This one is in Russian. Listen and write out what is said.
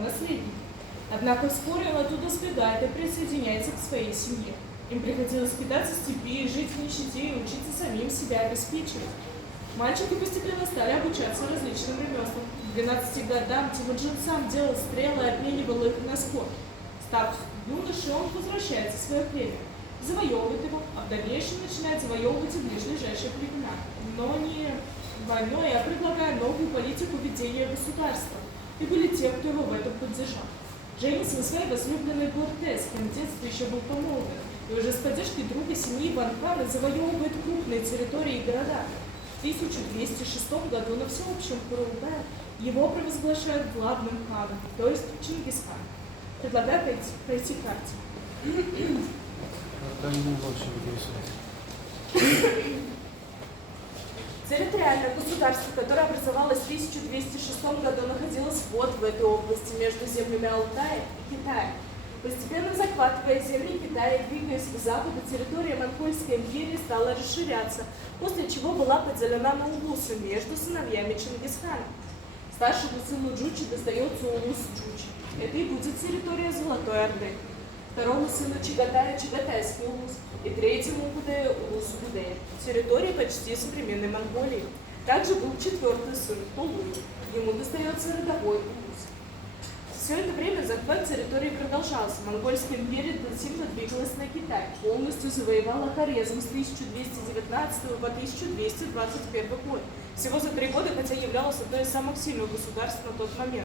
наследника. Однако вскоре он оттуда сбегает и присоединяется к своей семье. Им приходилось питаться в степи, жить в нищете и учиться самим себя обеспечивать. Мальчики постепенно стали обучаться различным ремеслам. К 12 годам Темуджин сам делал стрелы и обменивал их на скот. Став юношей, он возвращается в свое племя, завоевывает его, а в дальнейшем начинает завоевывать и ближайшие племена. Но не войной, а предлагая новую политику ведения государства. И были те, кто его в этом поддержал. Женится на своей возлюбленной Гортес, кем в детстве еще был помолвлен, и уже с поддержкой друга семьи Ванхана завоевывает крупные территории и города. В 1206 году на всеобщем Курултае его провозглашают главным ханом, то есть Чингисхан. Предлагаю пройти к карте. Территориальное государство, которое образовалось в 1206 году, находилось вот в этой области между землями Алтая и Китая. Постепенно захватывая земли Китая и двигаясь к западу, территория Монгольской империи стала расширяться, после чего была поделена на улусы между сыновьями Чингисхана. Старшему сыну Джучи достается улус Джучи. Это и будет территория Золотой Орды. Второму сыну Чагатая – Чагатайский улус, и третьему Худею – улус Худея. Территория почти современной Монголии. Также был четвертый сын – Тулуй. Ему достается родовой улус. Все это время захват территории продолжался. Монгольская империя интенсивно двигалась на Китай, полностью завоевала Хорезм с 1219 по 1221 год. Всего за 3 года, хотя являлась одной из самых сильных государств на тот момент.